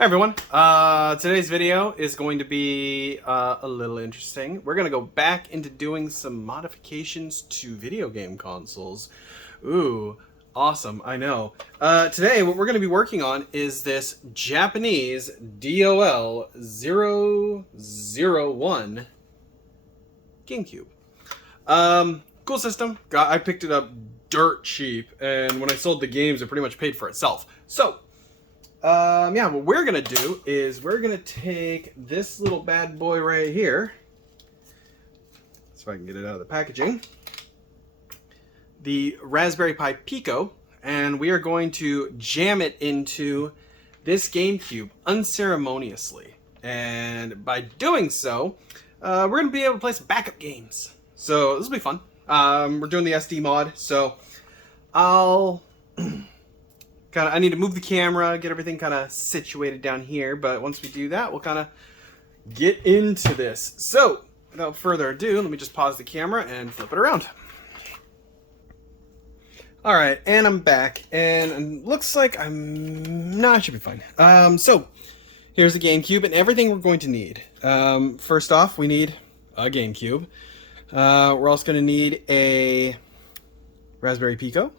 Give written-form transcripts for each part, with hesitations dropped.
Hi everyone, today's video is going to be a little interesting. We're going to go back into doing some modifications to video game consoles. Ooh, awesome, I know. Today what we're going to be working on is this Japanese DOL 001 Gamecube. Cool system. I picked it up dirt cheap, and when I sold the games it pretty much paid for itself. So, yeah, what we're gonna do is we're gonna take this little bad boy right here. See if I can get it out of the packaging. The Raspberry Pi Pico, and we are going to jam it into this GameCube unceremoniously. And by doing so, we're gonna be able to play some backup games. So this will be fun. We're doing the SD mod, so I need to move the camera, get everything kind of situated down here, but once we do that, we'll kind of get into this. So, without further ado, let me just pause the camera and flip it around. Alright, and I'm back, and it looks like I should be fine. So, here's the GameCube, and everything we're going to need. First off, we need a GameCube. We're also going to need a Raspberry Pico.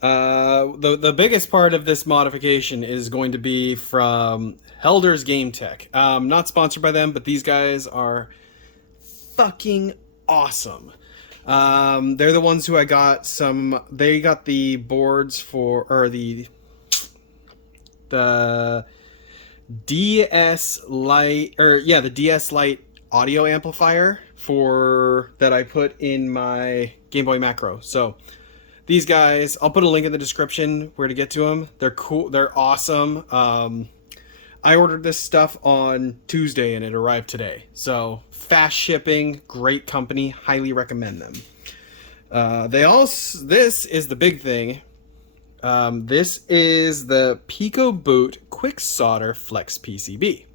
The biggest part of this modification is going to be from Helder's Game Tech. Not sponsored by them, but these guys are fucking awesome. They're the ones who I got they got the boards for, or the DS Lite, the DS Lite audio amplifier that I put in my Game Boy Macro. So these guys, I'll put a link in the description where to get to them. They're cool. They're awesome. I ordered this stuff on Tuesday and it arrived today. So fast shipping, great company. Highly recommend them. This is the big thing. This is the Picoboot Quick Solder Flex PCB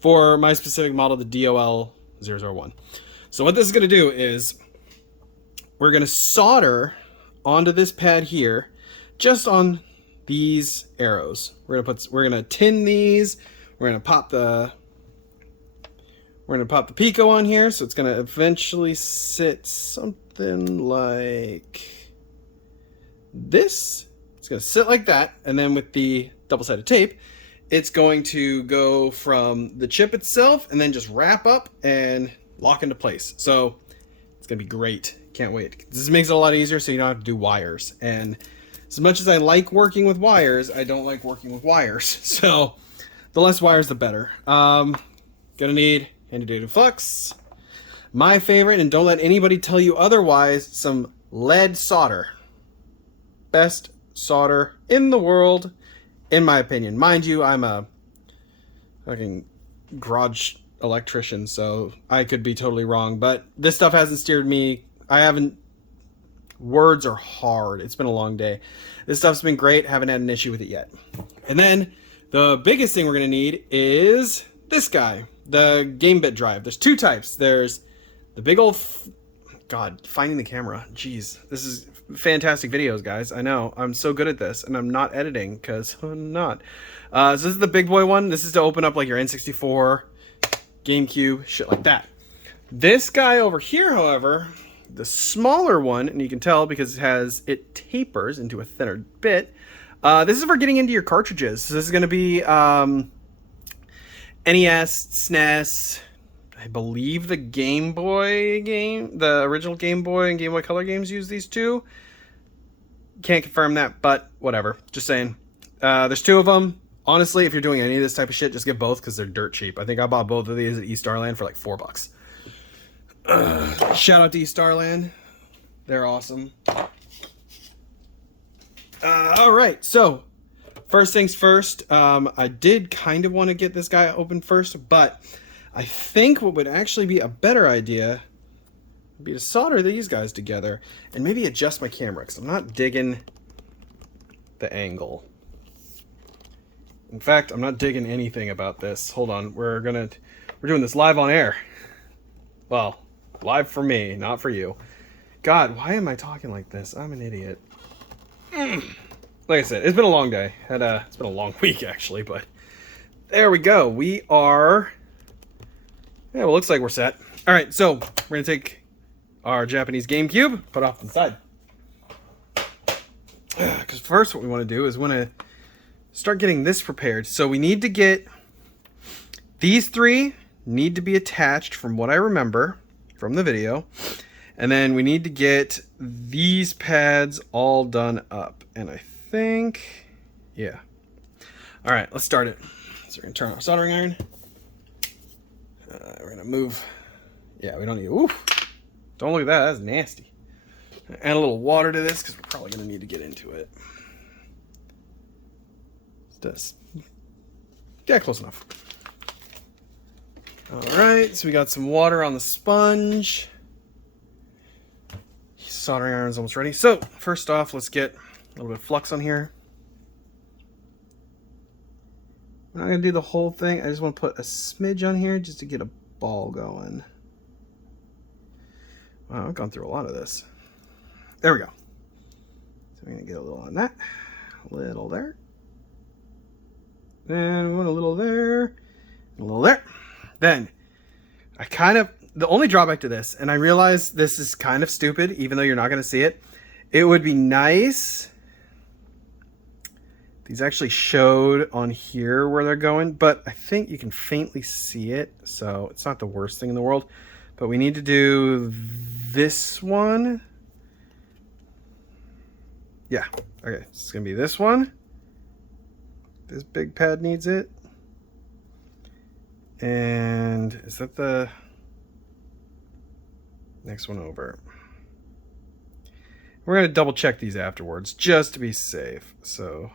for my specific model, the DOL 001. So what this is going to do is we're going to solder onto this pad here, just on these arrows. We're gonna tin these. We're gonna pop the Pico on here, so it's gonna eventually sit something like this. It's gonna sit like that, and then with the double-sided tape, it's going to go from the chip itself and then just wrap up and lock into place. So it's gonna be great. Can't wait. This makes it a lot easier so you don't have to do wires. And as much as I like working with wires, I don't like working with wires. So the less wires, the better. Gonna need handy-dandy flux. My favorite, and don't let anybody tell you otherwise, some lead solder. Best solder in the world, in my opinion. Mind you, I'm a fucking garage electrician, so I could be totally wrong. But this stuff hasn't steered me. Words are hard. It's been a long day. This stuff's been great. Haven't had an issue with it yet. And then the biggest thing we're going to need is this guy, the Gamebit drive. There's two types. There's the big old, God, finding the camera. Jeez, this is fantastic videos, guys. I know. I'm so good at this, and I'm not editing because I'm not. So this is the big boy one. This is to open up like your N64, GameCube, shit like that. This guy over here, however, the smaller one, and you can tell because it tapers into a thinner bit. This is for getting into your cartridges. So this is going to be NES, SNES, I believe the Game Boy game, the original Game Boy and Game Boy Color games use these two. Can't confirm that, but whatever. Just saying. There's two of them. Honestly, if you're doing any of this type of shit, just get both because they're dirt cheap. I think I bought both of these at East Starland for like $4. Shout out to East Starland. They're awesome. Alright, so first things first, I did kind of want to get this guy open first, but I think what would actually be a better idea would be to solder these guys together and maybe adjust my camera because I'm not digging the angle. In fact, I'm not digging anything about this. Hold on, we're doing this live on air. Well, live for me, not for you. God, why am I talking like this? I'm an idiot. like I said, it's been a long day. It's been a long week actually, but there we go. We are, yeah, well, looks like we're set. All right, so we're gonna take our Japanese GameCube, put off to the side. Because first what we want to do is we want to start getting this prepared. So we need to get, these three need to be attached from what I remember from the video. And then we need to get these pads all done up. And I think, yeah. All right, let's start it. So we're gonna turn our soldering iron. We're gonna move. Yeah, we don't need, oof. Don't look at that, that's nasty. Add a little water to this because we're probably going to need to get into it. Just get close enough. Alright, so we got some water on the sponge. Soldering iron's almost ready. So, first off, let's get a little bit of flux on here. I'm not going to do the whole thing. I just want to put a smidge on here just to get a ball going. Wow, I've gone through a lot of this. There we go. So we're going to get a little on that. A little there. And we want a little there. And a little there. Then, the only drawback to this, and I realize this is kind of stupid, even though you're not going to see it. It would be nice. These actually showed on here where they're going, but I think you can faintly see it. So it's not the worst thing in the world. But we need to do this one. Yeah, okay, it's gonna be this one. This big pad needs it. And is that the next one over? We're gonna double check these afterwards just to be safe. So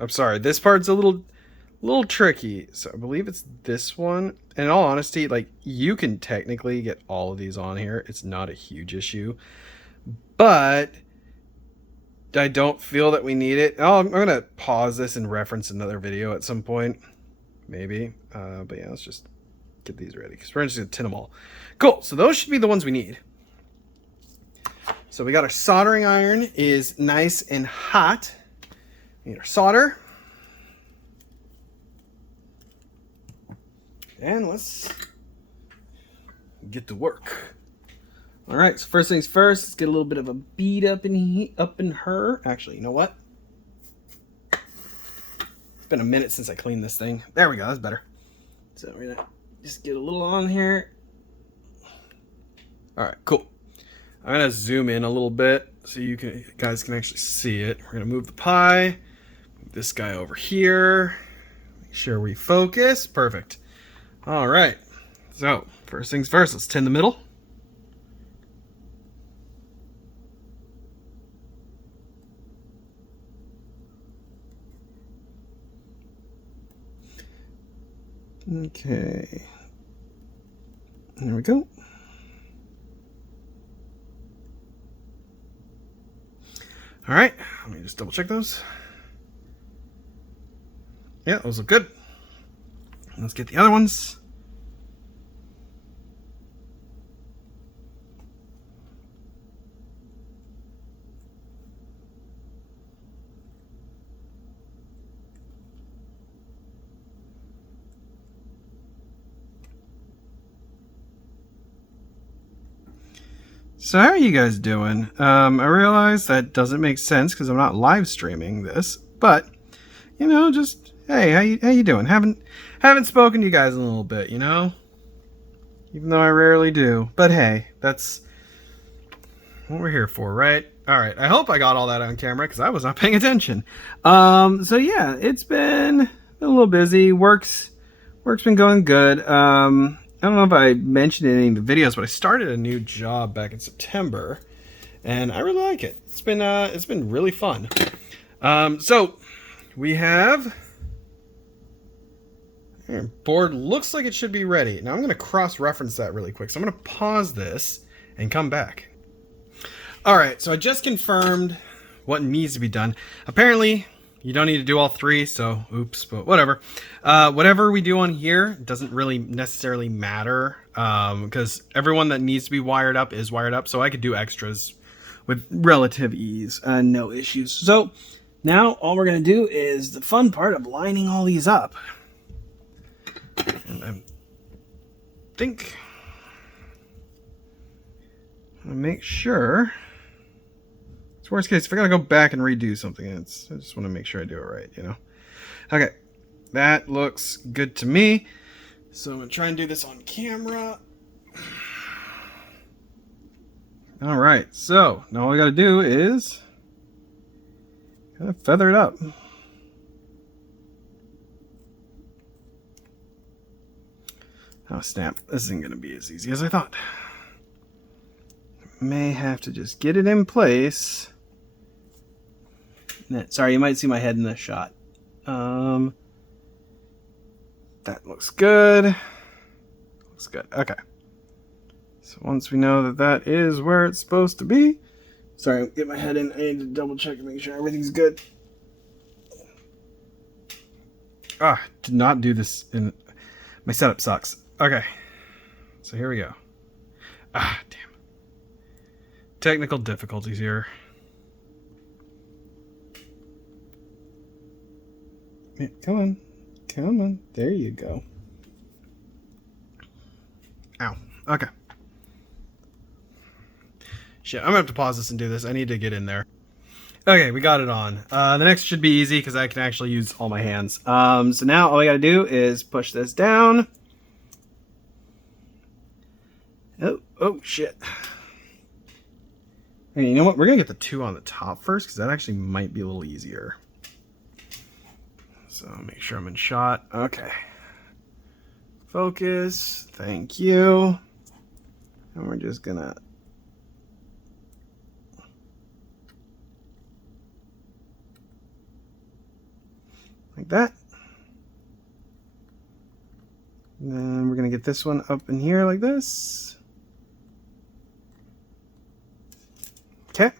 I'm sorry, this part's a little tricky. So I believe it's this one. And in all honesty, like, you can technically get all of these on here. It's not a huge issue. But I don't feel that we need it. Oh, I'm going to pause this and reference another video at some point. Maybe. But yeah, let's just get these ready because we're just going to tin them all. Cool. So those should be the ones we need. So we got our soldering iron is nice and hot. We need our solder. And let's get to work. All right, so first things first, let's get a little bit of a bead up in her. Actually, you know what? It's been a minute since I cleaned this thing. There we go, that's better. So we're gonna just get a little on here. All right, cool. I'm gonna zoom in a little bit so you guys can actually see it. We're gonna move the pie, move this guy over here. Make sure we focus. Perfect. All right. So first things first, let's tin the middle. Okay, there we go. All right, let me just double check those. Yeah, those look good. Let's get the other ones. So how are you guys doing? I realize that doesn't make sense because I'm not live streaming this, but you know, just hey, how you doing? Haven't spoken to you guys in a little bit, you know? Even though I rarely do. But hey, that's what we're here for, right? All right. I hope I got all that on camera because I was not paying attention. So yeah, it's been a little busy. Work's been going good. I don't know if I mentioned in any of the videos, but I started a new job back in September, and I really like it. It's been really fun. So we have board looks like it should be ready. Now I'm going to cross-reference that really quick. So I'm going to pause this and come back. All right, so I just confirmed what needs to be done. Apparently, you don't need to do all three, so oops, but whatever. Whatever we do on here doesn't really necessarily matter because everyone that needs to be wired up is wired up, so I could do extras with relative ease and no issues. So now all we're going to do is the fun part of lining all these up. And I think I'm going to make sure. It's worst case, if I got to go back and redo something, I just want to make sure I do it right, you know? Okay, that looks good to me. So I'm going to try and do this on camera. All right, so now all we got to do is kind of feather it up. Oh, snap. This isn't going to be as easy as I thought. May have to just get it in place. Sorry, you might see my head in this shot. That looks good. Looks good. Okay. So once we know that that is where it's supposed to be. Sorry, get my head in. I need to double check and make sure everything's good. Did not do this in... My setup sucks. Okay. So here we go. Damn. Technical difficulties here. Yeah, come on. Come on. There you go. Ow. Okay. Shit, I'm gonna have to pause this and do this. I need to get in there. Okay, we got it on. The next should be easy because I can actually use all my hands. So now all I gotta do is push this down. Oh shit. Hey, you know what? We're gonna get the 2 on the top first because that actually might be a little easier. So make sure I'm in shot. Okay. Focus. Thank you. And we're just gonna... like that. And then we're gonna get this one up in here like this. Okay.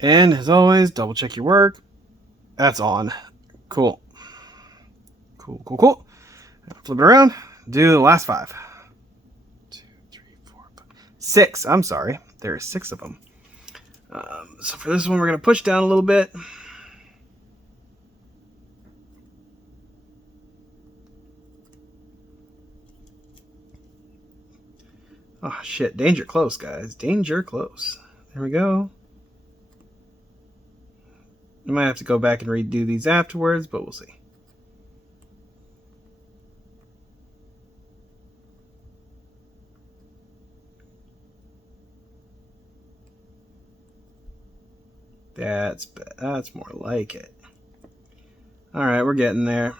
And as always, double check your work. That's on. Cool. Cool. Flip it around. Do the last 5. 2, 3, 4, 5. 6. I'm sorry. There are 6 of them. So for this one, we're gonna push down a little bit. Oh shit, danger close, guys. Danger close. There we go. I might have to go back and redo these afterwards, but we'll see. That's more like it. All right, we're getting there.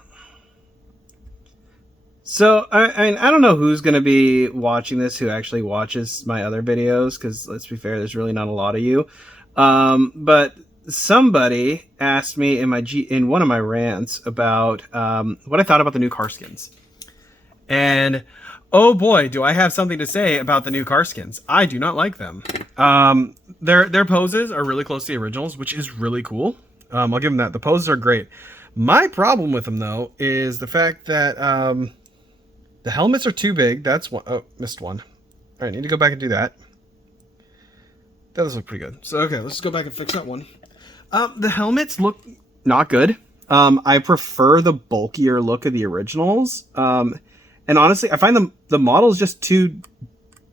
So, I don't know who's going to be watching this, who actually watches my other videos, because let's be fair, there's really not a lot of you. But somebody asked me in one of my rants about what I thought about the new car skins. And, oh boy, do I have something to say about the new car skins. I do not like them. Their poses are really close to the originals, which is really cool. I'll give them that. The poses are great. My problem with them, though, is the fact that... the helmets are too big. That's one. Oh, missed one. All right, need to go back and do that. That does look pretty good. So, okay, let's go back and fix that one. The helmets look not good. I prefer the bulkier look of the originals. And honestly, I find the models just too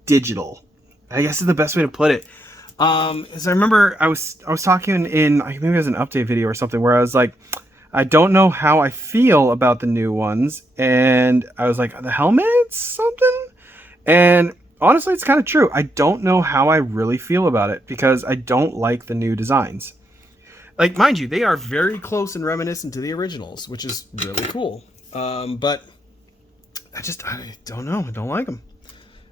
digital. I guess is the best way to put it. As I remember, I was talking in maybe it was an update video or something where I was like, I don't know how I feel about the new ones. And I was like, the helmets, something? And honestly, it's kind of true. I don't know how I really feel about it because I don't like the new designs. Like, mind you, they are very close and reminiscent to the originals, which is really cool. But I don't know. I don't like them.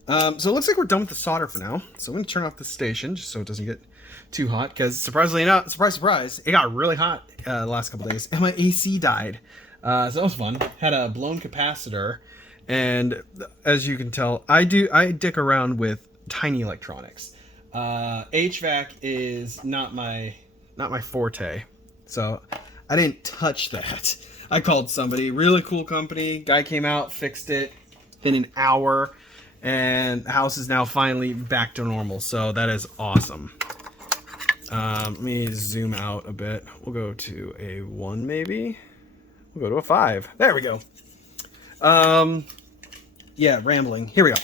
So it looks like we're done with the solder for now. So I'm going to turn off the station just so it doesn't get too hot, because surprisingly enough, surprise, it got really hot the last couple days, and my AC died. So that was fun. Had a blown capacitor, and as you can tell, I dick around with tiny electronics. HVAC is not my forte, so I didn't touch that. I called somebody, really cool company. Guy came out, fixed it in an hour, and the house is now finally back to normal. So that is awesome. Let me zoom out a bit. We'll go to a 1 maybe. We'll go to a 5. There we go. Yeah, rambling. Here we go.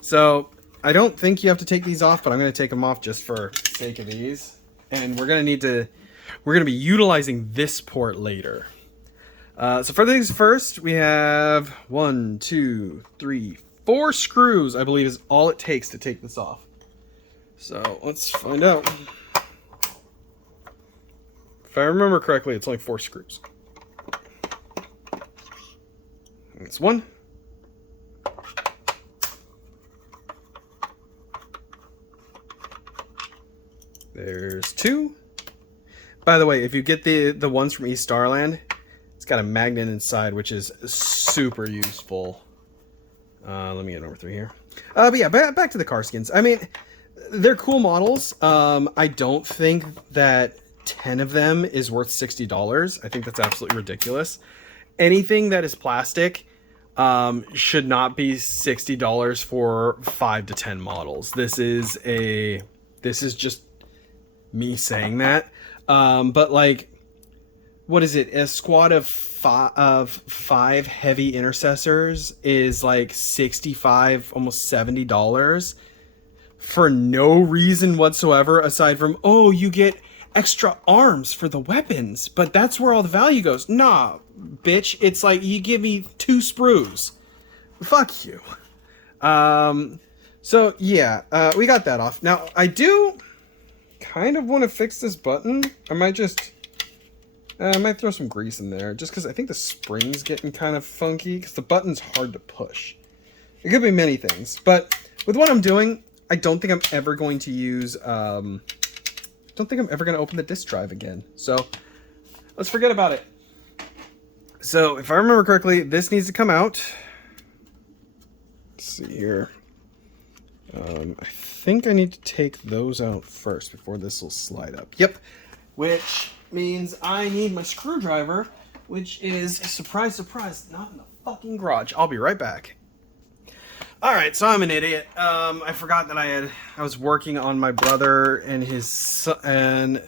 So I don't think you have to take these off, but I'm going to take them off just for sake of ease. And we're going to be utilizing this port later. So for these first, we have 1, 2, 3, 4 screws, I believe is all it takes to take this off. So let's find out. If I remember correctly, it's only 4 screws. That's 1. There's 2. By the way, if you get the ones from East Starland, it's got a magnet inside, which is super useful. Let me get number 3 here. But yeah, back to the car skins. I mean, they're cool models. I don't think that 10 of them is worth $60. I think that's absolutely ridiculous. Anything that is plastic should not be $60 for 5 to 10 models. This is just me saying that. But like, what is it? A squad of 5 heavy intercessors is like $65, almost $70 for no reason whatsoever, aside from, oh, you get extra arms for the weapons, but that's where all the value goes. Nah, bitch, it's like you give me 2 sprues. Fuck you. So yeah, we got that off. Now I do kind of want to fix this button. I might throw some grease in there, just because I think the spring's getting kind of funky, because the button's hard to push. It could be many things, but with what I'm doing, I don't think I'm ever going to use, don't think I'm ever going to open the disk drive again. So let's forget about it. So if I remember correctly, this needs to come out. Let's see here. I think I need to take those out first before this will slide up. Yep. Which means I need my screwdriver, which is, surprise, surprise, not in the fucking garage. I'll be right back. All right, so I'm an idiot. I forgot that I was working on my brother and and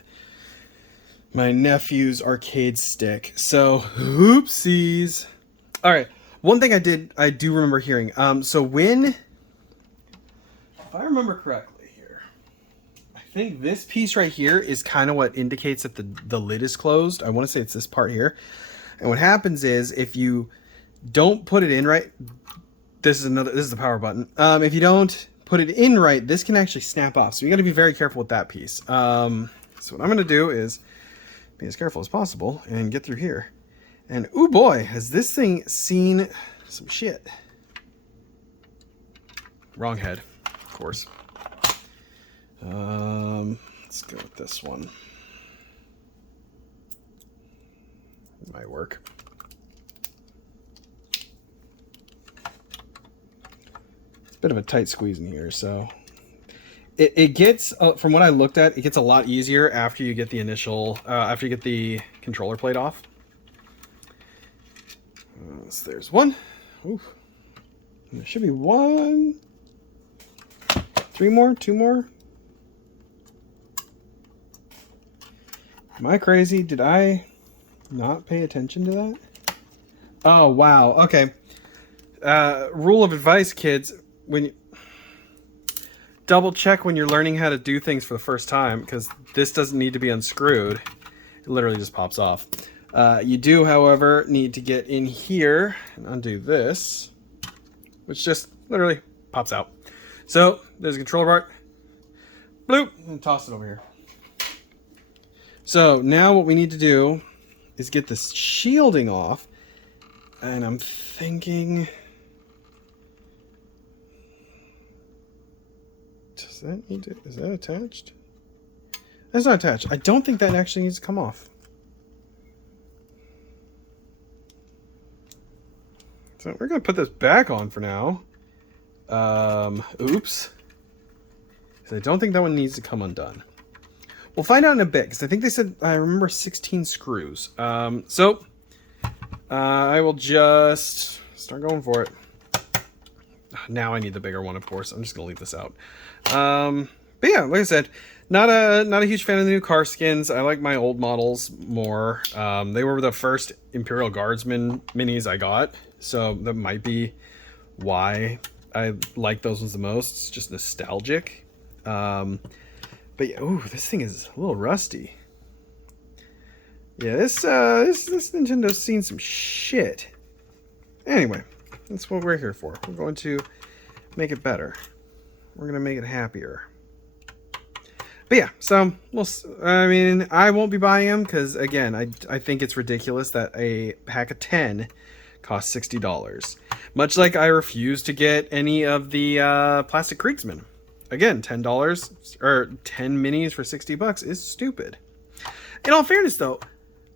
my nephew's arcade stick. So, oopsies. All right, one thing I do remember hearing. So if I remember correctly here, I think this piece right here is kind of what indicates that the lid is closed. I want to say it's this part here. And what happens is, if you don't put it in right, this is the power button. If you don't put it in right, this can actually snap off. So you got to be very careful with that piece. So what I'm going to do is be as careful as possible and get through here. And oh boy, has this thing seen some shit. Wrong head, of course. Let's go with this one. It might work. Bit of a tight squeeze in here, so it gets from what I looked at, it gets a lot easier after you get the after you get the controller plate off. So there's one. Ooh. There should be 1, 3 more, 2 more. Am I crazy? Did I not pay attention to that? Oh wow. Okay. Rule of advice, kids. When you double check when you're learning how to do things for the first time, because this doesn't need to be unscrewed. It literally just pops off. You do, however, need to get in here and undo this, which just literally pops out. So there's a controller part. Bloop, and toss it over here. So now what we need to do is get this shielding off, and I'm thinking, is that attached? That's not attached. I don't think that actually needs to come off. So we're going to put this back on for now. Oops. So I don't think that one needs to come undone. We'll find out in a bit, because I think they said, I remember 16 screws. So I will just start going for it. Now I need the bigger one, of course. I'm just going to leave this out. But yeah, like I said, Not a huge fan of the new car skins. I like my old models more. They were the first Imperial Guardsman minis I got, so that might be why I like those ones the most. It's just nostalgic. But yeah, ooh, this thing is a little rusty. Yeah, this Nintendo's seen some shit. Anyway, that's what we're here for. We're going to make it better. We're gonna make it happier. But yeah, so I mean, I won't be buying them because again, I think it's ridiculous that a pack of 10 costs $60. Much like I refuse to get any of the plastic Kriegsmen. Again, $10 or 10 minis for $60 is stupid. In all fairness, though,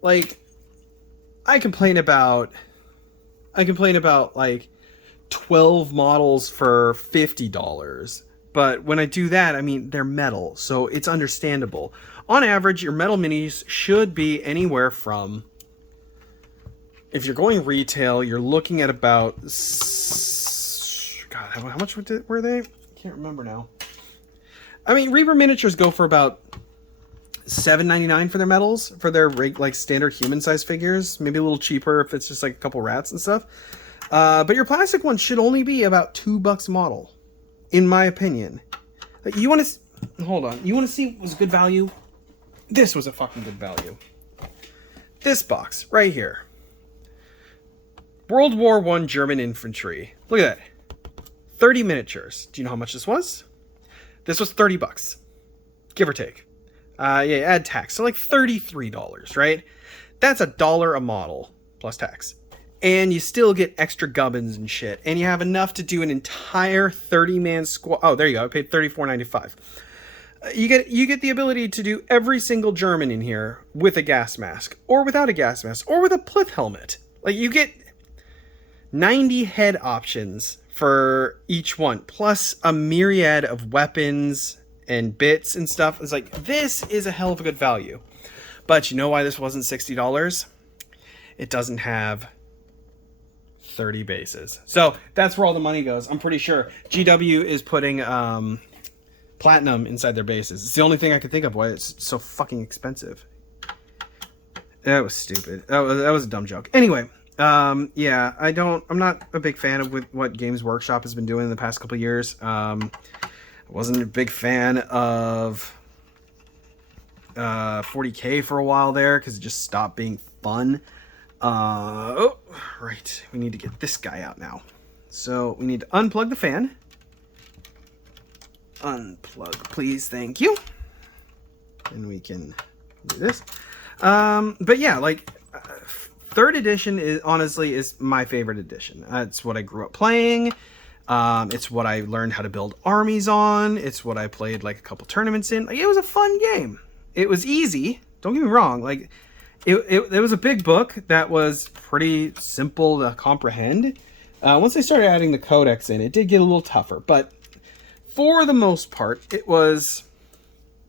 like I complain about like 12 models for $50. But when I do that, I mean, they're metal, so it's understandable. On average, your metal minis should be anywhere from, if you're going retail, you're looking at about, God, how much were they? Can't remember now. I mean, Reaper miniatures go for about $7.99 for their metals, for their like standard human size figures. Maybe a little cheaper if it's just like a couple rats and stuff. But your plastic ones should only be about $2 a model, in my opinion. You want to hold on? You want to see what was good value? This was a fucking good value. This box right here. World War I German infantry. Look at that. 30 miniatures. Do you know how much this was? This was $30, give or take. Yeah, add tax, so like $33, right? That's $1 a model plus tax. And you still get extra gubbins and shit. And you have enough to do an entire 30-man squad. Oh, there you go. I paid $34.95. You get the ability to do every single German in here with a gas mask, or without a gas mask, or with a plith helmet. Like, you get 90 head options for each one, plus a myriad of weapons and bits and stuff. It's like, this is a hell of a good value. But you know why this wasn't $60? It doesn't have 30 bases. So that's where all the money goes. I'm pretty sure GW is putting platinum inside their bases. It's the only thing I could think of why it's so fucking expensive. That was stupid. That was a dumb joke. Anyway, yeah, I'm not a big fan of what Games Workshop has been doing in the past couple of years. I wasn't a big fan of 40K for a while there because it just stopped being fun. Oh, right. We need to get this guy out now. So we need to unplug the fan. Unplug, please. Thank you. And we can do this. But yeah, like, third edition is honestly my favorite edition. It's what I grew up playing. It's what I learned how to build armies on. It's what I played like a couple tournaments in. Like, it was a fun game. It was easy. Don't get me wrong. Like, it was a big book that was pretty simple to comprehend. Once they started adding the codex in, it did get a little tougher. But for the most part, it was,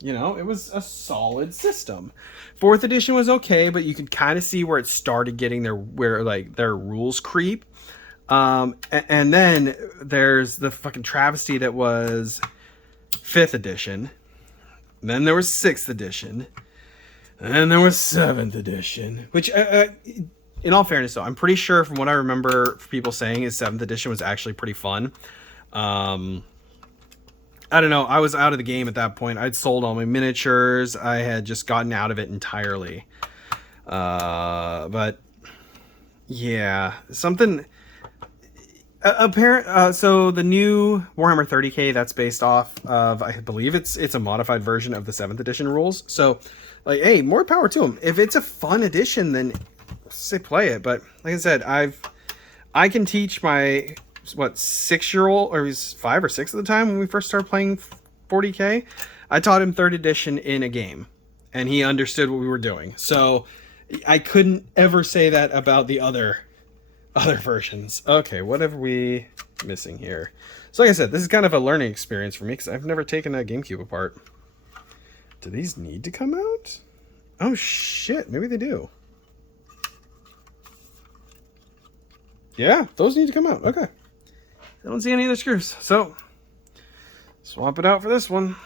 it was a solid system. Fourth edition was okay, but you could kind of see where it started getting their rules creep. And then there's the fucking travesty that was 5th edition. Then there was 6th edition. And then there was 7th edition. Which, in all fairness, though, I'm pretty sure from what I remember people saying is 7th edition was actually pretty fun. I don't know. I was out of the game at that point. I'd sold all my miniatures. I had just gotten out of it entirely. But, yeah. Something... so the new Warhammer 30K, that's based off of, I believe it's a modified version of the 7th edition rules. So, like, hey, more power to them. If it's a fun edition, then say play it. But like I said, I can teach my 6-year-old, or he was 5 or 6 at the time when we first started playing 40K. I taught him 3rd edition in a game, and he understood what we were doing. So I couldn't ever say that about the other versions. Okay, what are we missing here? So like I said, this is kind of a learning experience for me because I've never taken a GameCube apart. Do these need to come out? Oh shit, maybe they do. Yeah, those need to come out. Okay. I don't see any other screws. So swap it out for this one.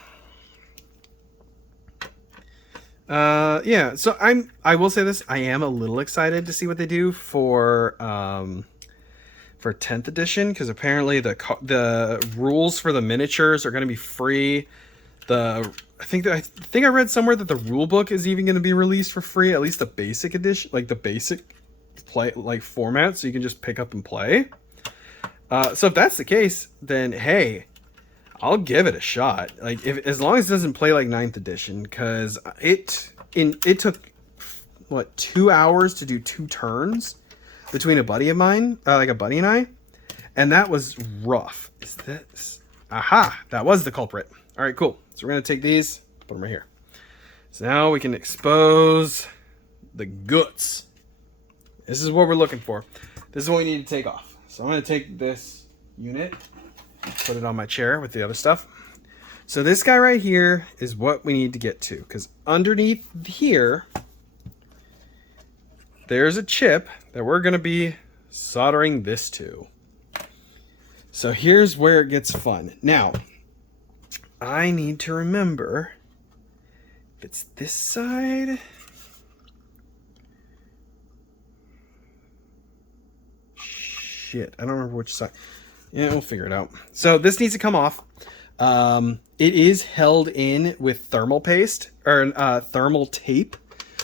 Yeah, so I will say this, I am a little excited to see what they do for 10th edition, because apparently the rules for the miniatures are going to be free. I think I read somewhere that the rule book is even going to be released for free, at least the basic edition, like the basic play like format, so you can just pick up and play. So if that's the case, then hey, I'll give it a shot. Like, as long as it doesn't play like 9th edition, because it took what, 2 hours to do 2 turns between a buddy of mine, like a buddy and I, and that was rough. Is this? Aha! That was the culprit. All right, cool. So we're gonna take these, put them right here. So now we can expose the guts. This is what we're looking for. This is what we need to take off. So I'm gonna take this unit, put it on my chair with the other stuff. So this guy right here is what we need to get to, because underneath here, there's a chip that we're going to be soldering this to. So here's where it gets fun. Now, I need to remember if it's this side. Shit, I don't remember which side. Yeah, we'll figure it out. So this needs to come off. It is held in with thermal paste, or thermal tape.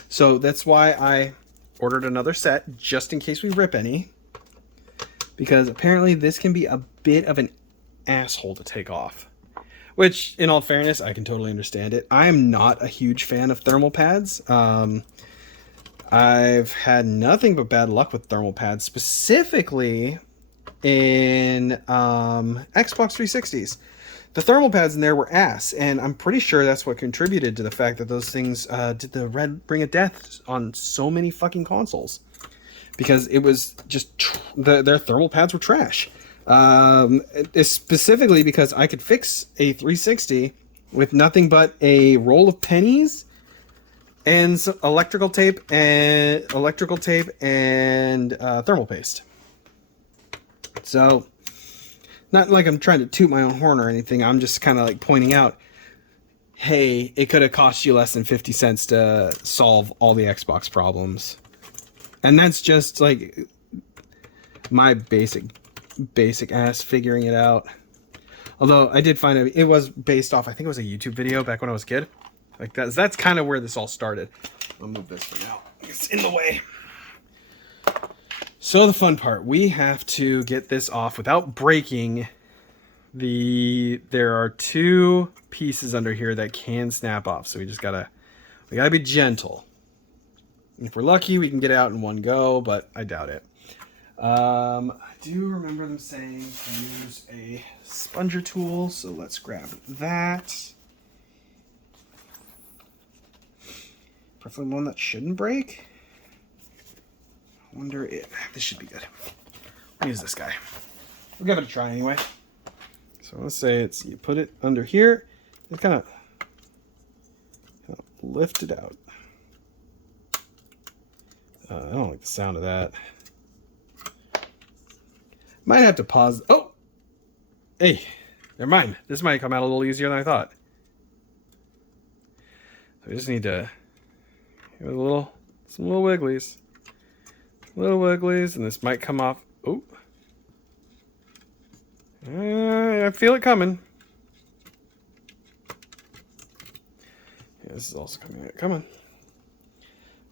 So that's why I ordered another set, just in case we rip any. Because apparently this can be a bit of an asshole to take off. Which, in all fairness, I can totally understand it. I am not a huge fan of thermal pads. I've had nothing but bad luck with thermal pads, specifically in Xbox 360s. The thermal pads in there were ass, and I'm pretty sure that's what contributed to the fact that those things did the red ring of death on so many fucking consoles. Because it was just their thermal pads were trash. Specifically because I could fix a 360 with nothing but a roll of pennies and some electrical tape and thermal paste. So, not like I'm trying to toot my own horn or anything. I'm just kind of like pointing out, hey, it could have cost you less than 50 cents to solve all the Xbox problems. And that's just like my basic ass figuring it out. Although I did find it was based off, I think it was a YouTube video back when I was a kid. Like that's kind of where this all started. I'll move this for now. It's in the way. So the fun part, we have to get this off without breaking there are 2 pieces under here that can snap off. So we gotta be gentle. If we're lucky, we can get it out in one go, but I doubt it. I do remember them saying to use a sponger tool, so let's grab that. Preferably one that shouldn't break. I wonder if this should be good. I'll use this guy. We'll give it a try anyway. So let's say you put it under here, and kind of lift it out. I don't like the sound of that. Might have to pause. Oh! Hey, never mind. This might come out a little easier than I thought. So we just need to give it some little wigglies. Little wigglies, and this might come off. Oh! I feel it coming. Yeah, this is also coming out. Come on.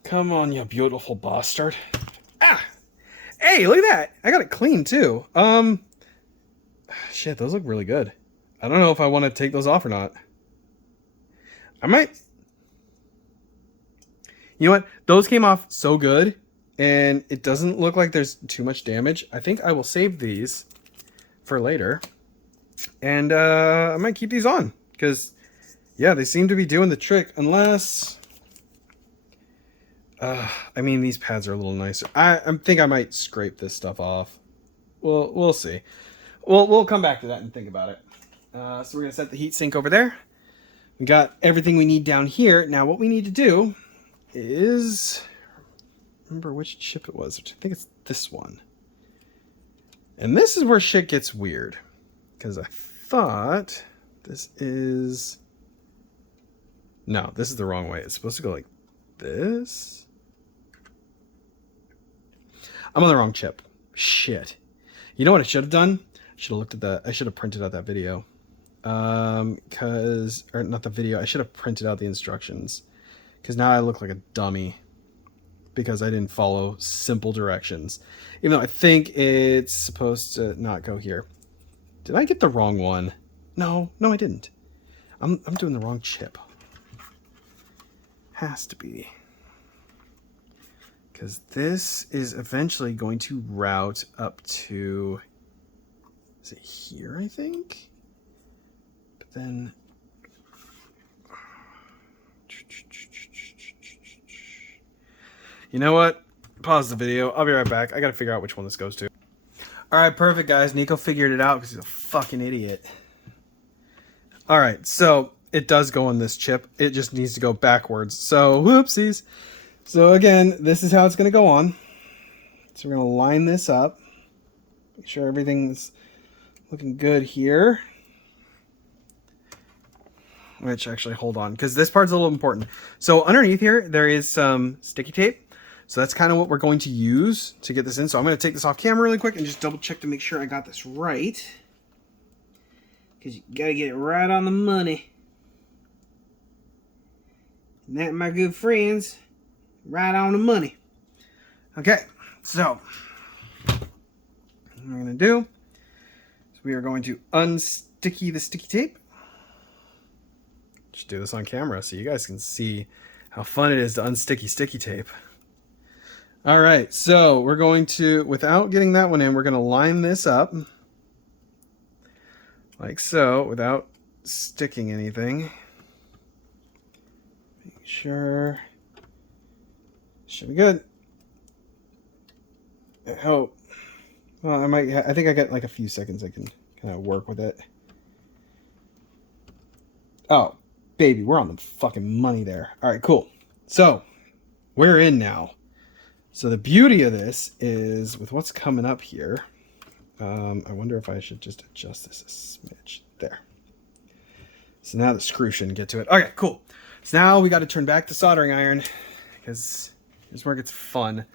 Come on, you beautiful bastard. Ah! Hey, look at that! I got it clean, too. Shit, those look really good. I don't know if I want to take those off or not. I might. You know what? Those came off so good, and it doesn't look like there's too much damage. I think I will save these for later. And I might keep these on, because, yeah, they seem to be doing the trick, unless... I mean, these pads are a little nicer. I think I might scrape this stuff off. We'll see. We'll come back to that and think about it. So we're going to set the heat sink over there. We got everything we need down here. Now what we need to do is... remember which chip it was. I think it's this one. And this is where shit gets weird. Because I thought this is... No, this is the wrong way. It's supposed to go like this. I'm on the wrong chip. Shit. You know what I should have done? I should have looked at that. I should have printed out that video. Or not the video. I should have printed out the instructions. Because now I look like a dummy. Because I didn't follow simple directions. Even though I think it's supposed to not go here. Did I get the wrong one? No, I didn't. I'm doing the wrong chip. Has to be. Because this is eventually going to route up to... Is it here, I think? But then... You know what? Pause the video. I'll be right back. I gotta figure out which one this goes to. Alright, perfect, guys. Nico figured it out because he's a fucking idiot. Alright, so it does go on this chip. It just needs to go backwards. So, whoopsies. So again, this is how it's going to go on. So we're going to line this up. Make sure everything's looking good here. Which, actually, hold on, because this part's a little important. So underneath here, there is some sticky tape. So that's kind of what we're going to use to get this in. So I'm going to take this off camera really quick and just double check to make sure I got this right. Because you got to get it right on the money. And that, my good friends, right on the money. Okay, so what we're going to do is we are going to unsticky the sticky tape. Just do this on camera so you guys can see how fun it is to unsticky sticky tape. All right, so we're going to, without getting that one in, we're going to line this up like so without sticking anything. Make sure. Should be good. I hope. Well, I think I got like a few seconds I can kind of work with it. Oh, baby, we're on the fucking money there. All right, cool. So, we're in now. So the beauty of this is with what's coming up here. I wonder if I should just adjust this a smidge. There. So now the screw shouldn't get to it. Okay, cool. So now we got to turn back the soldering iron because here's where it gets fun.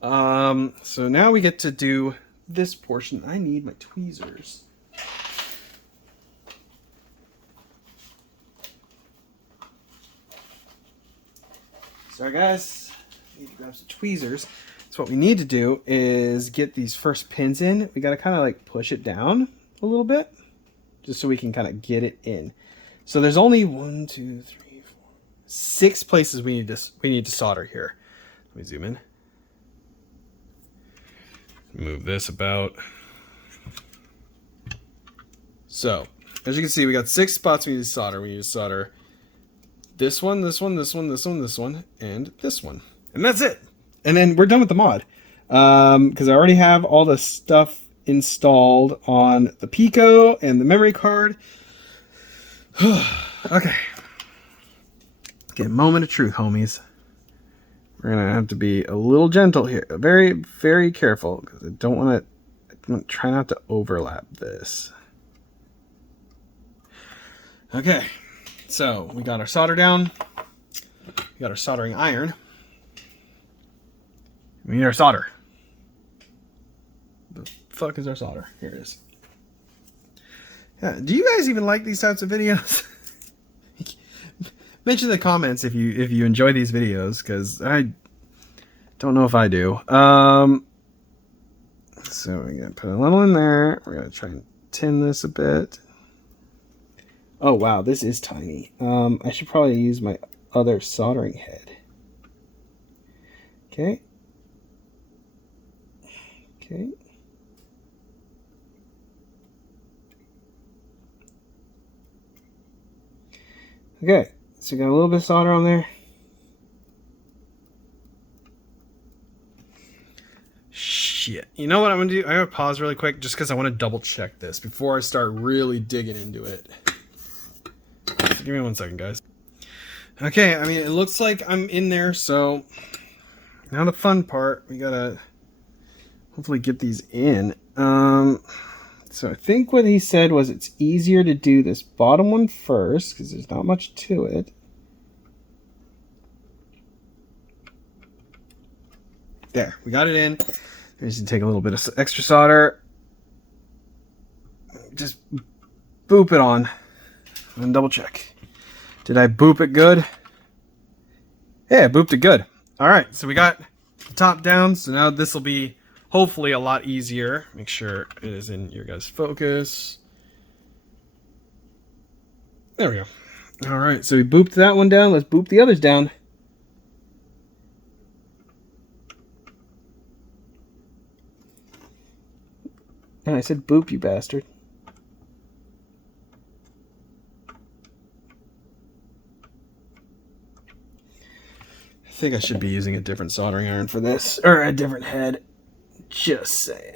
So now we get to do this portion. I need my tweezers. Sorry, guys. I need to grab some tweezers. So what we need to do is get these first pins in. We got to kind of like push it down a little bit just so we can kind of get it in. So there's only 1, 2, 3, 4, 6 places we need to solder here. Let me zoom in. Move this about. So, as you can see, we got 6 spots we need to solder. We need to solder this one, this one, this one, this one, this one, and this one. And that's it. And then we're done with the mod. Because I already have all the stuff installed on the Pico and the memory card. Okay. Okay, moment of truth, homies. We're going to have to be a little gentle here. Very, very careful. Because I don't want to try not to overlap this. Okay. So, we got our solder down. We got our soldering iron. We need our solder. The fuck is our solder? Here it is. Yeah, do you guys even like these types of videos? Mention in the comments if you enjoy these videos, because I don't know if I do. So we're gonna put a little in there. We're gonna try and tin this a bit. Oh wow, this is tiny. I should probably use my other soldering head. Okay. Okay. Okay, so we got a little bit of solder on there. Shit. You know what I'm going to do? I'm going to pause really quick just because I want to double check this before I start really digging into it. So give me 1 second, guys. Okay, I mean, it looks like I'm in there, so now the fun part. We got to hopefully get these in. So I think what he said was it's easier to do this bottom one first because there's not much to it. There, we got it in. We just take a little bit of extra solder. Just boop it on and double check. Did I boop it good? Yeah, I booped it good. All right, so we got the top down. So now this will be hopefully a lot easier. Make sure it is in your guys' focus. There we go. All right, so we booped that one down. Let's boop the others down. And I said boop, you bastard. I think I should be using a different soldering iron for this, or a different head. Just saying.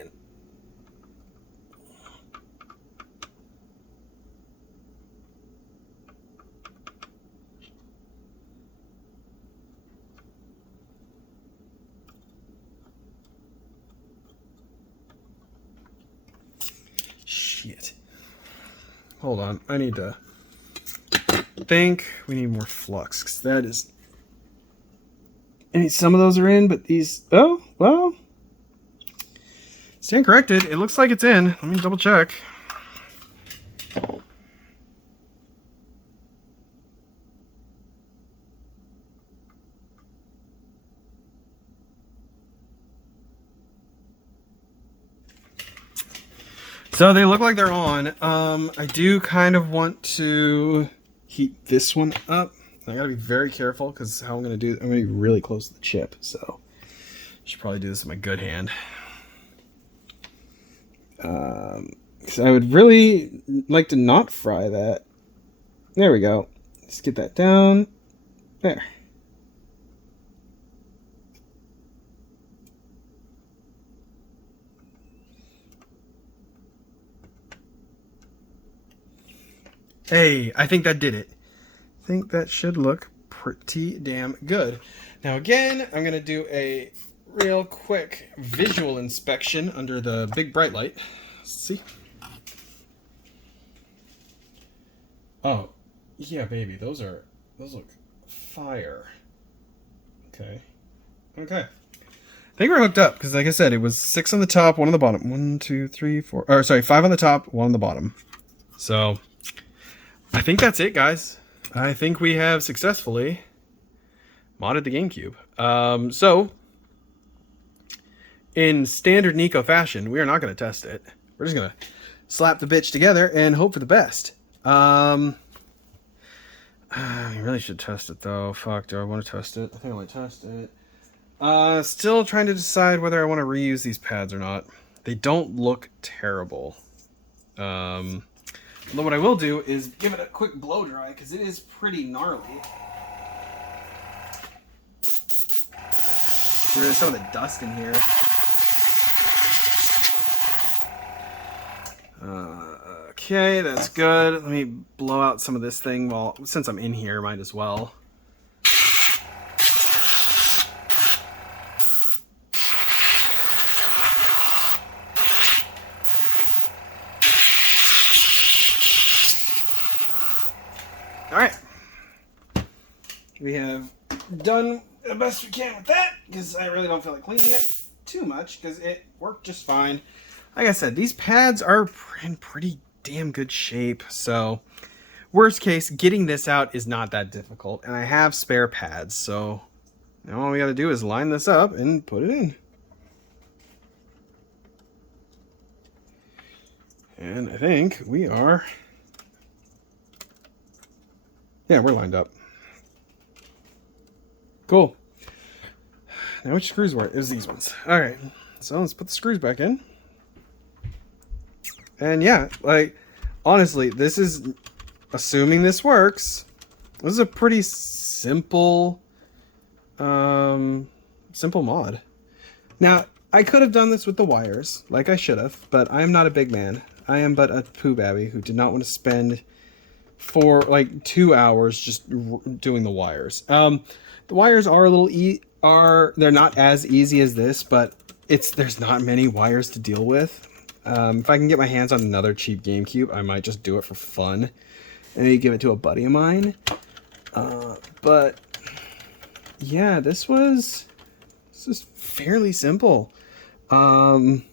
Shit. Hold on. I need to think we need more flux, because that is... some of those are in, but these... Oh, well... Stand corrected. It looks like it's in. Let me double check. So they look like they're on. I do kind of want to heat this one up. I gotta be very careful because how I'm gonna do, I'm gonna be really close to the chip. So I should probably do this with my good hand. Because I would really like to not fry that. There we go. Let's get that down. There. Hey, I think that did it. I think that should look pretty damn good. Now again, I'm going to do a real quick visual inspection under the big bright light. Let's see. Oh, yeah, baby. Those look fire. Okay. Okay. I think we're hooked up because, like I said, it was 6 on the top, 1 on the bottom. 1, 2, 3, 4. Or sorry, 5 on the top, 1 on the bottom. So I think that's it, guys. I think we have successfully modded the GameCube. So in standard Nico fashion, we are not going to test it. We're just going to slap the bitch together and hope for the best. I really should test it though. Fuck, do I want to test it? I think I might test it. Still trying to decide whether I want to reuse these pads or not. They don't look terrible. Although what I will do is give it a quick blow dry because it is pretty gnarly. Get rid of some of the dust in here. Okay, that's good. Let me blow out some of this thing since I'm in here, might as well. Alright. We have done the best we can with that because I really don't feel like cleaning it too much because it worked just fine. Like I said, these pads are in pretty damn good shape, so worst case, getting this out is not that difficult, and I have spare pads, so now all we gotta do is line this up and put it in. And I think we are... Yeah, we're lined up. Cool. Now which screws were it? It was these ones. Alright, so let's put the screws back in. And yeah, like, honestly, this is, assuming this works, this is a pretty simple, simple mod. Now, I could have done this with the wires, like I should have, but I am not a big man. I am but a poo babby who did not want to spend for like 2 hours just doing the wires. The wires are a little, they're not as easy as this, but there's not many wires to deal with. If I can get my hands on another cheap GameCube, I might just do it for fun and maybe give it to a buddy of mine. But yeah, this was This is fairly simple. I'm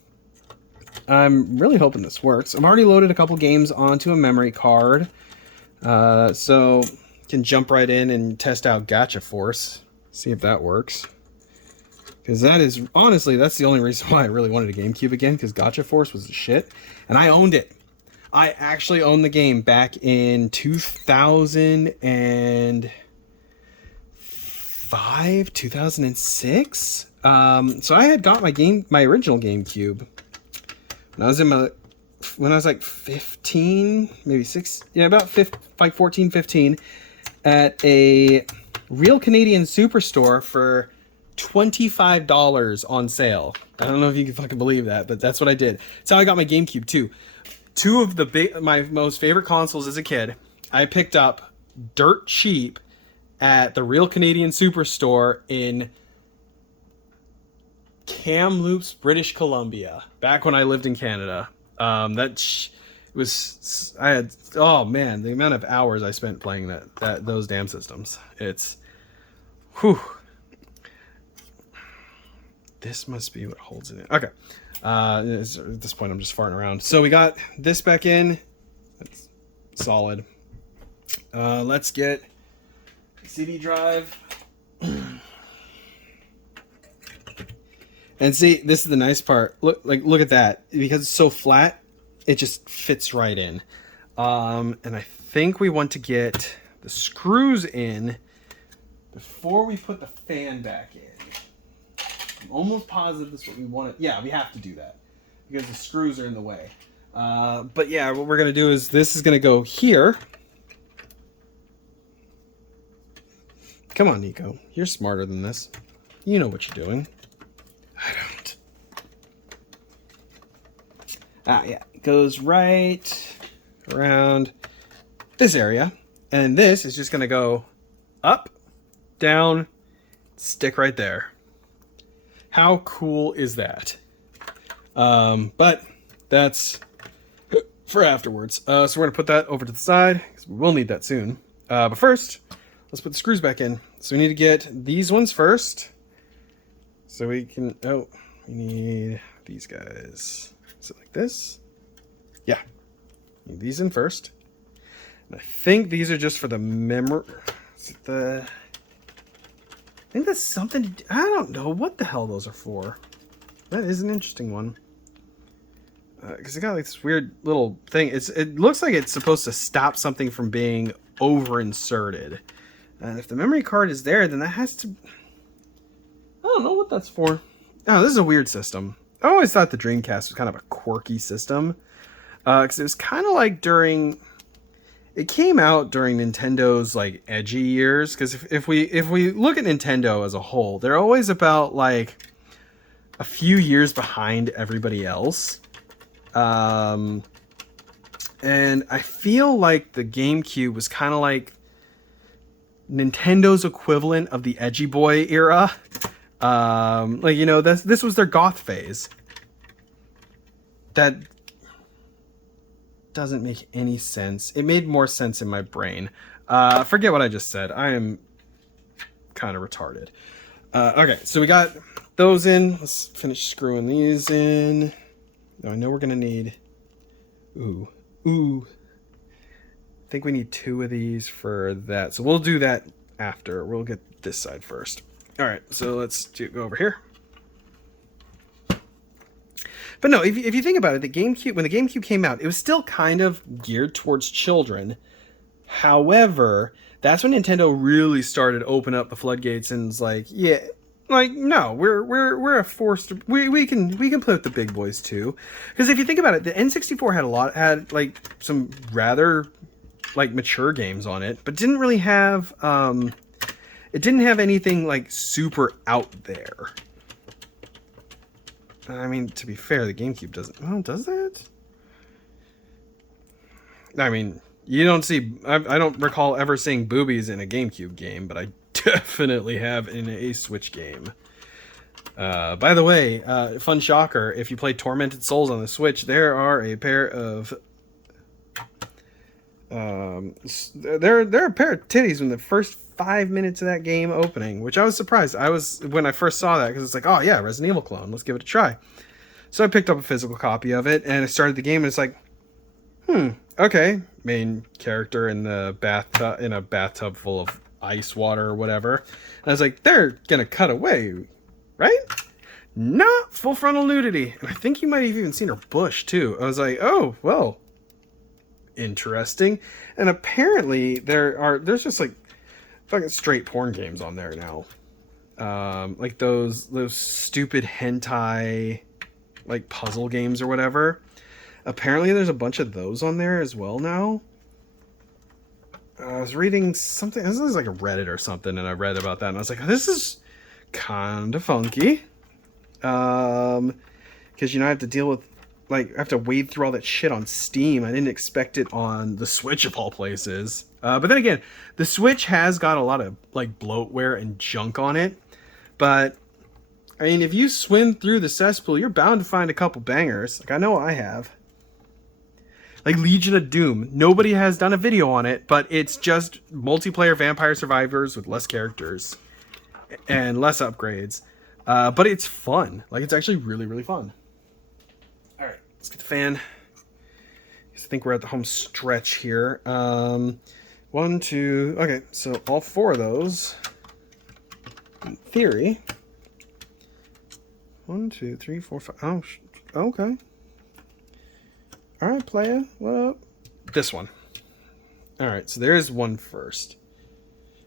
really hoping this works. I've already loaded a couple games onto a memory card, so can jump right in and test out Gacha Force, see if that works. Because that is, honestly, that's the only reason why I really wanted a GameCube again, because Gacha Force was the shit, and I owned it. I actually owned the game back in 2005, 2006. So I had got my original GameCube when I was like 15, maybe 14, 15, at a real Canadian Superstore for $25 on sale. I don't know if you can fucking believe that, but that's what I did. That's how I got my GameCube too. Two of my most favorite consoles as a kid, I picked up dirt cheap at the real Canadian Superstore in Kamloops, British Columbia, back when I lived in Canada. Oh man, the amount of hours I spent playing those damn systems. It's, whew. This must be what holds it in. Okay. At this point, I'm just farting around. So we got this back in. That's solid. Let's get CD drive. And see, this is the nice part. Look at that. Because it's so flat, it just fits right in. And I think we want to get the screws in before we put the fan back in. I'm almost positive that's what we want to... Yeah, we have to do that because the screws are in the way. But yeah, what we're going to do is this is going to go here. Come on, Nico. You're smarter than this. You know what you're doing. I don't. Yeah. It goes right around this area. And this is just going to go up, down, stick right there. How cool is that? But that's for afterwards. So we're going to put that over to the side because we will need that soon. But first, let's put the screws back in. So we need to get these ones first. So we can... Oh, we need these guys. Is it like this? Yeah. Need these in first. And I think these are just for the memory... Is it the... I think that's something... I don't know what the hell those are for. That is an interesting one. Because it got like this weird little thing. It looks like it's supposed to stop something from being over-inserted. And if the memory card is there, then that has to... I don't know what that's for. Oh, this is a weird system. I always thought the Dreamcast was kind of a quirky system. Because it was kind of like during... It came out during Nintendo's like edgy years. Because if we look at Nintendo as a whole, they're always about like a few years behind everybody else. And I feel like the GameCube was kind of like Nintendo's equivalent of the edgy boy era. Like, you know, this was their goth phase. That doesn't make any sense. It made more sense in my brain. Forget what I just said. I am kind of retarded. Okay, so we got those in. Let's finish screwing these in. Now I know we're gonna need... Ooh. I think we need 2 of these for that. So we'll do that after. We'll get this side first. All right, so let's go over here. But no, if you think about it, when the GameCube came out, it was still kind of geared towards children. However, that's when Nintendo really started to open up the floodgates and was like, yeah, like, no, we're a force to, we can play with the big boys too. Because if you think about it, the N64 had like some rather like mature games on it, but didn't really have it didn't have anything like super out there. I mean, to be fair, the GameCube doesn't... Well, does that? I mean, you don't see... I don't recall ever seeing boobies in a GameCube game, but I definitely have in a Switch game. By the way, fun shocker, if you play Tormented Souls on the Switch, there are a pair of... there are a pair of titties in the first 5 minutes of that game opening, which I was surprised. When I first saw that, because it's like, oh yeah, Resident Evil clone, let's give it a try. So I picked up a physical copy of it, and I started the game, and it's like, okay, main character in the bathtub, in a bathtub full of ice water or whatever. And I was like, they're gonna cut away, right? Not full frontal nudity. And I think you might have even seen her bush too. I was like, oh, well, interesting. And apparently there's just like fucking straight porn games on there now. Like those stupid hentai like puzzle games or whatever. Apparently there's a bunch of those on there as well now. I was reading something, this is like a Reddit or something, and I read about that, and I was like, this is kind of funky. Because, you know, I have to deal with, like, I have to wade through all that shit on Steam. I didn't expect it on the Switch, of all places. But then again, the Switch has got a lot of, like, bloatware and junk on it. But, I mean, if you swim through the cesspool, you're bound to find a couple bangers. Like, I know I have. Like Legion of Doom. Nobody has done a video on it, but it's just multiplayer Vampire Survivors with less characters and less upgrades. But it's fun. Like, it's actually really, really fun. All right, let's get the fan. I think we're at the home stretch here. 1, 2. Okay, so all 4 of those, in theory. 1, 2, 3, 4, 5. Oh, okay. All right, playa. What up? This one. All right, so there is one first.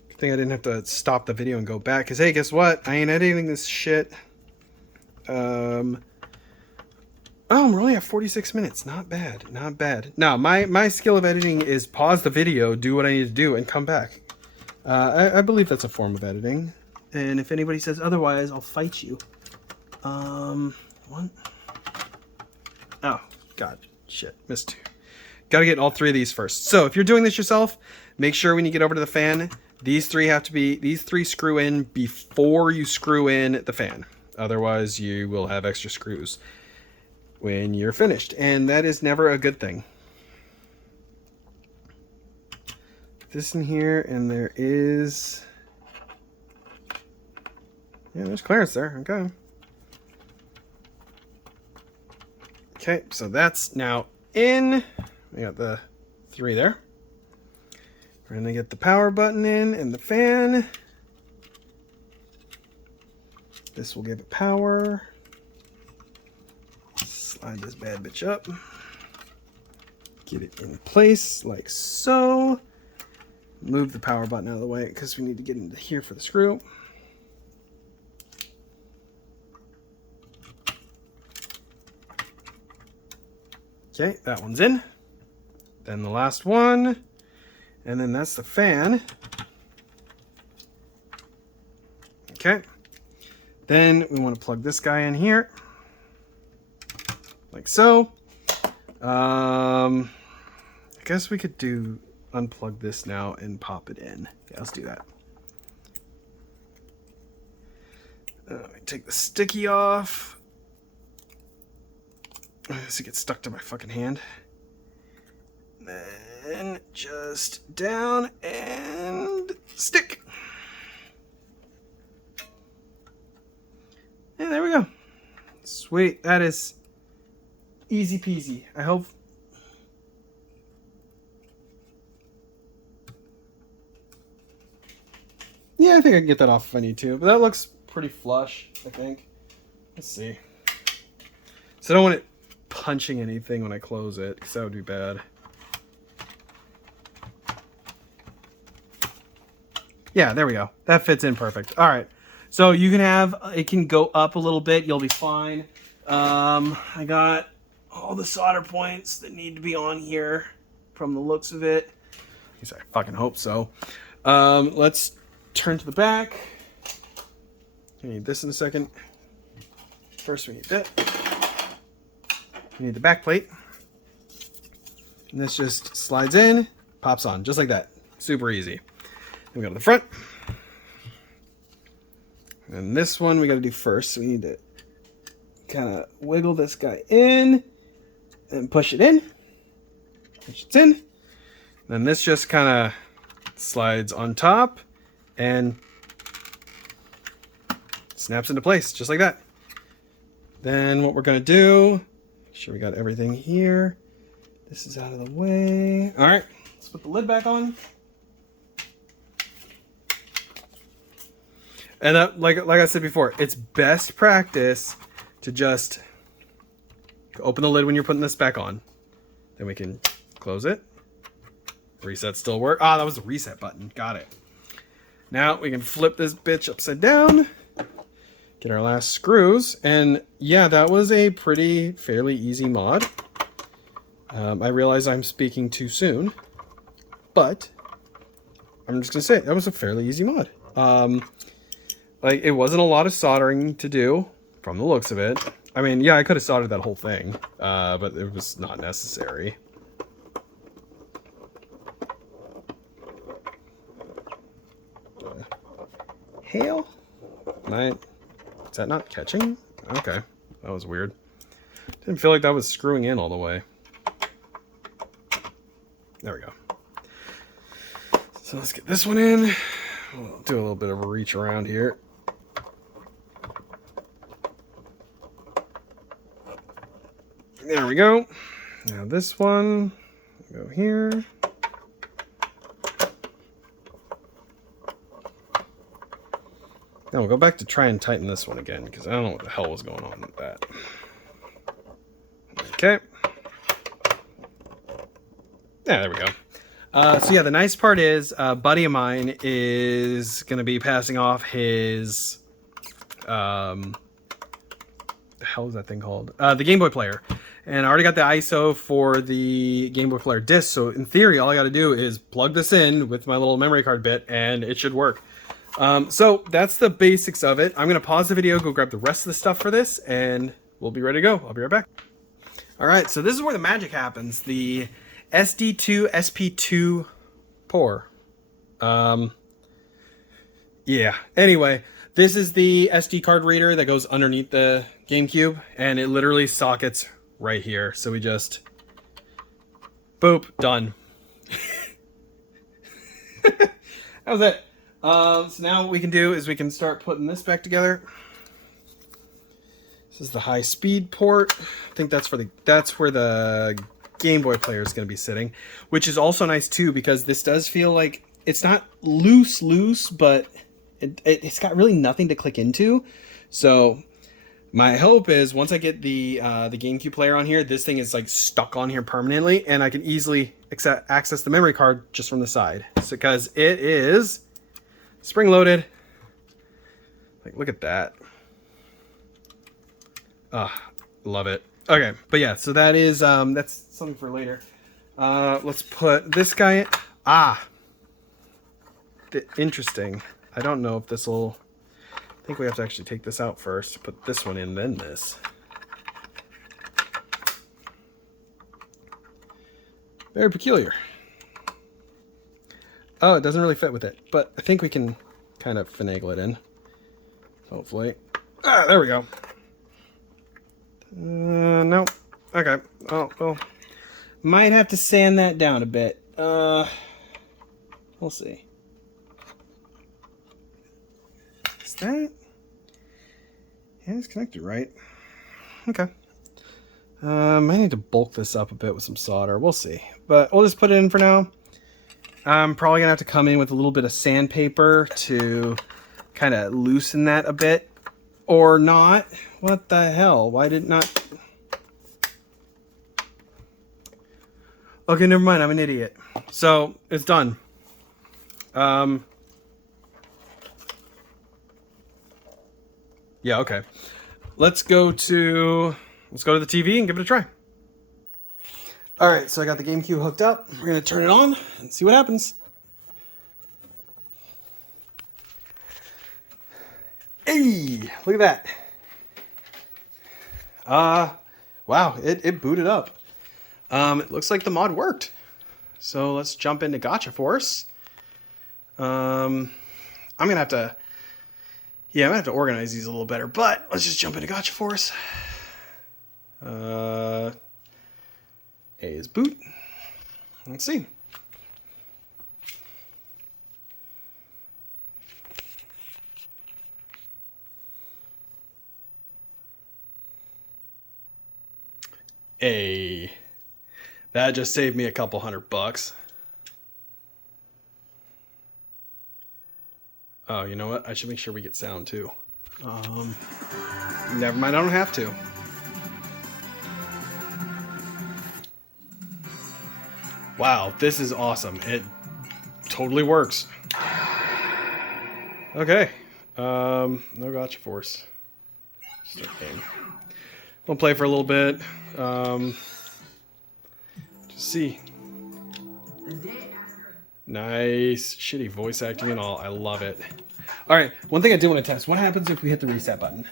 Good thing I didn't have to stop the video and go back, because, hey, guess what? I ain't editing this shit. Oh, we're only at 46 minutes. Not bad. Not bad. Now, my skill of editing is pause the video, do what I need to do, and come back. I believe that's a form of editing. And if anybody says otherwise, I'll fight you. What? Oh, God. Shit, missed 2. Gotta get all 3 of these first. So if you're doing this yourself, make sure when you get over to the fan, these 3 screw in before you screw in the fan. Otherwise, you will have extra screws when you're finished. And that is never a good thing. This in here, and there is... yeah, there's clearance there. Okay. Okay, so that's now in. We got the 3 there. We're going to get the power button in and the fan. This will give it power. Slide this bad bitch up. Get it in place like so. Move the power button out of the way because we need to get into here for the screw. Okay, that one's in. Then the last one. And then that's the fan. Okay. Then we want to plug this guy in here. Like so. I guess we could unplug this now and pop it in. Yeah, let's do that. Take the sticky off. This gets stuck to my fucking hand. Then just down and stick. And there we go. Sweet. That is easy peasy. I hope. Yeah, I think I can get that off if I need to. But that looks pretty flush, I think. Let's see. So I don't want it punching anything when I close it, because that would be bad. Yeah, there we go. That fits in perfect. All right. So you can have, it can go up a little bit. You'll be fine. I got all the solder points that need to be on here from the looks of it. At least I fucking hope so. Let's turn to the back. We need this in a second. First we need that. We need the back plate. And this just slides in, pops on, just like that. Super easy. Then we go to the front. And this one we got to do first. So we need to kind of wiggle this guy in and push it in. Push it in. Then this just kind of slides on top and snaps into place just like that. Then what we're going to do, make sure we got everything here. This is out of the way. All right, let's put the lid back on. And like I said before, it's best practice to just open the lid when you're putting this back on. Then we can close it. Reset still work. Ah, that was the reset button. Got it. Now we can flip this bitch upside down. Get our last screws. And yeah, that was a fairly easy mod. I realize I'm speaking too soon, but I'm just going to say it, that was a fairly easy mod. Like, it wasn't a lot of soldering to do from the looks of it. I mean, yeah, I could have soldered that whole thing, but it was not necessary. Hail? Is that not catching? Okay, that was weird. Didn't feel like that was screwing in all the way. There we go. So let's get this one in. We'll do a little bit of a reach around here. There we go. Now this one, go here. Now we'll go back to try and tighten this one again, because I don't know what the hell was going on with that. Okay. Yeah, there we go. So yeah, the nice part is a buddy of mine is going to be passing off his, the hell is that thing called? The Game Boy player. And I already got the ISO for the Game Boy player disc. So in theory, all I got to do is plug this in with my little memory card bit and it should work. So that's the basics of it. I'm going to pause the video, go grab the rest of the stuff for this, and we'll be ready to go. I'll be right back. All right, so this is where the magic happens. The SD2 SP2 pour. Yeah, anyway, this is the SD card reader that goes underneath the GameCube, and it literally sockets right here. So we just boop, done. That was it. So now what we can do is we can start putting this back together. This is the high speed port. I think that's where the Game Boy player is going to be sitting, which is also nice too, because this does feel like it's not loose, but it's got really nothing to click into. So my hope is once I get the GameCube player on here, this thing is like stuck on here permanently, and I can easily access the memory card just from the side. So because it is spring loaded, like look at that. Love it. Okay, but yeah, so that is that's something for later. Let's put this guy in. Interesting. I don't know if this will. I think we have to actually take this out first. Put this one in, then this. Very peculiar. Oh, it doesn't really fit with it, but I think we can kind of finagle it in. Hopefully. There we go. No. Okay. Oh, well. Might have to sand that down a bit. We'll see. Is that? Yeah, it's connected right. Okay. I need to bulk this up a bit with some solder. We'll see. But we'll just put it in for now. I'm probably going to have to come in with a little bit of sandpaper to kind of loosen that a bit. Or not. What the hell? Why did not... Okay, never mind. I'm an idiot. So, it's done. Yeah, okay. Let's go to the TV and give it a try. Alright, so I got the GameCube hooked up. We're going to turn it on and see what happens. Hey, look at that. Wow, it booted up. It looks like the mod worked. So let's jump into Gotcha Force. I'm going to have to... Yeah, I'm going to have to organize these a little better, but let's just jump into Gotcha Force. A is boot. Let's see. Hey, that just saved me a couple $100. Oh, you know what? I should make sure we get sound too. Never mind, I don't have to. Wow, this is awesome. It totally works. Okay. No gotcha force. Start game. We'll play for a little bit. Just see. Nice. Shitty voice acting and all. I love it. Alright, one thing I did want to test. What happens if we hit the reset button?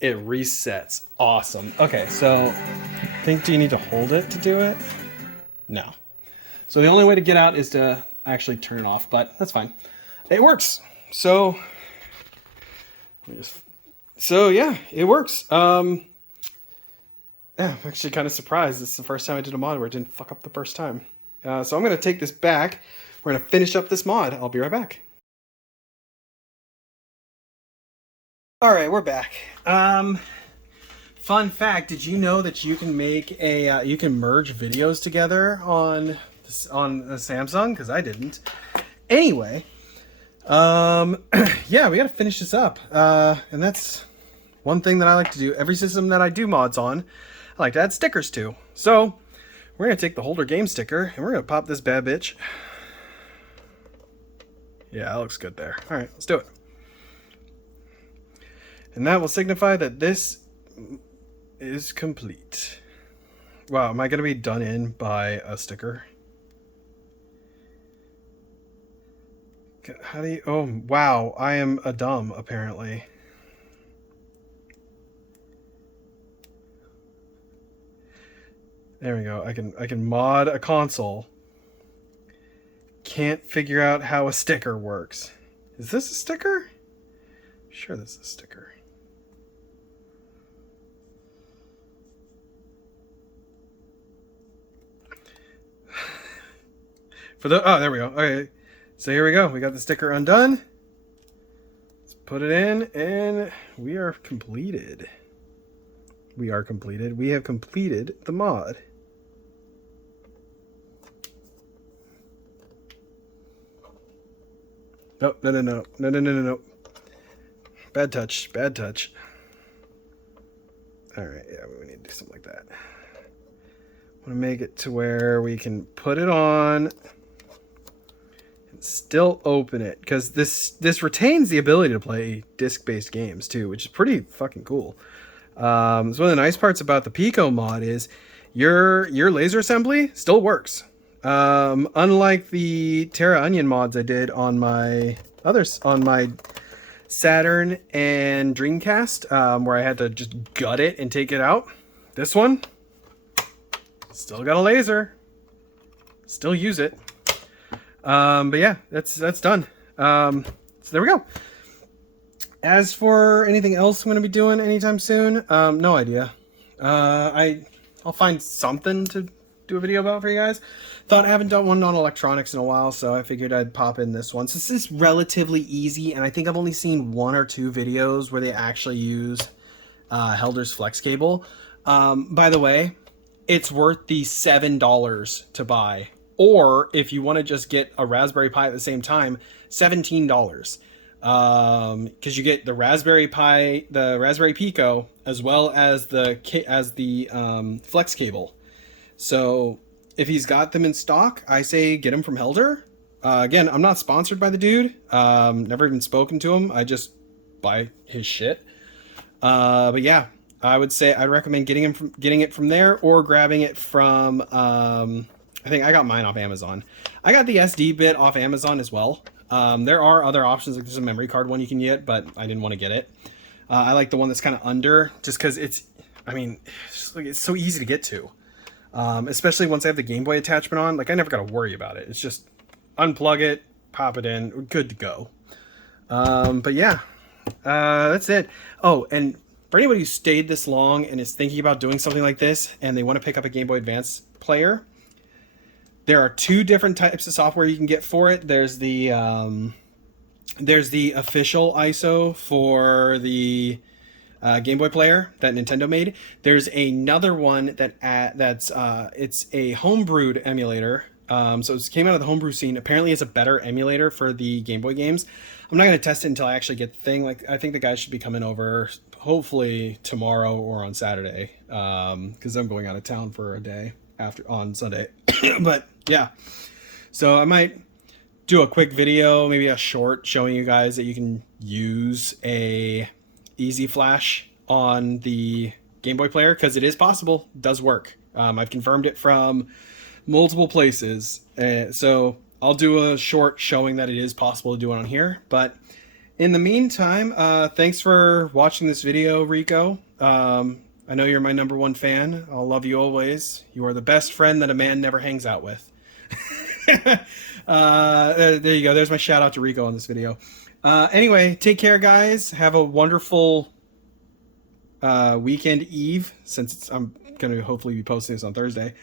It resets. Awesome. Okay, so I think, do you need to hold it to do it? No. So the only way to get out is to actually turn it off, but that's fine. It works. So yeah, it works. Yeah, I'm actually kind of surprised. This is the first time I did a mod where it didn't fuck up the first time. So I'm going to take this back. We're going to finish up this mod. I'll be right back. All right, we're back. Fun fact, did you know that you can make a you can merge videos together on a Samsung? Because I didn't. Anyway, yeah, we got to finish this up. And that's one thing that I like to do. Every system that I do mods on, I like to add stickers to. So we're going to take the holder game sticker and we're going to pop this bad bitch. Yeah, that looks good there. All right, let's do it. And that will signify that this is complete. Wow, am I going to be done in by a sticker? How do you... Oh, wow, I am a dumb, apparently. There we go. I can mod a console. Can't figure out how a sticker works. Is this a sticker? Sure, this is a sticker. Oh, there we go. Okay, so here we go. We got the sticker undone. Let's put it in, and we are completed. We are completed. We have completed the mod. No, no, no, no, no, no, no, no, no. Bad touch, bad touch. All right, yeah, we need to do something like that. I want to make it to where we can put it on and still open it, because this retains the ability to play disc-based games too, which is pretty fucking cool. So one of the nice parts about the Pico mod is your laser assembly still works. Unlike the Terra Onion mods I did on my Saturn and Dreamcast, where I had to just gut it and take it out. This one still got a laser. Still use it. But yeah, that's done. So there we go. As for anything else I'm going to be doing anytime soon, no idea. I'll find something to do a video about for you guys. Thought I haven't done one on electronics in a while, so I figured I'd pop in this one. So this is relatively easy, and I think I've only seen 1 or 2 videos where they actually use Helder's flex cable. By the way, it's worth the $7 to buy. Or if you want to just get a Raspberry Pi at the same time, $17. Because you get the Raspberry Pi, the Raspberry Pico, as well as the flex cable. So if he's got them in stock, I say get them from Helder. Again, I'm not sponsored by the dude. Never even spoken to him. I just buy his shit. But yeah, I would say I'd recommend getting it from there, or grabbing it from. I think I got mine off Amazon. I got the SD bit off Amazon as well. There are other options, like there's a memory card one you can get, but I didn't want to get it. I like the one that's kind of under, just because it's so easy to get to. Especially once I have the Game Boy attachment on, like I never got to worry about it. It's just unplug it, pop it in, we're good to go. But yeah, that's it. Oh, and for anybody who stayed this long and is thinking about doing something like this, and they want to pick up a Game Boy Advance player, there are 2 different types of software you can get for it. There's the official ISO for the Game Boy player that Nintendo made. There's another one that's it's a homebrewed emulator. So it came out of the homebrew scene. Apparently, it's a better emulator for the Game Boy games. I'm not going to test it until I actually get the thing. Like, I think the guys should be coming over hopefully tomorrow or on Saturday, because I'm going out of town for a day on Sunday. But yeah, so I might do a quick video, maybe a short, showing you guys that you can use a Easy Flash on the Game Boy player, because it is possible. It does work. I've confirmed it from multiple places. So I'll do a short showing that it is possible to do it on here. But in the meantime, thanks for watching this video, Rico. I know you're my #1 fan. I'll love you always. You are the best friend that a man never hangs out with. There you go. There's my shout out to Rico on this video. Anyway, take care, guys. Have a wonderful weekend eve, since I'm going to hopefully be posting this on Thursday.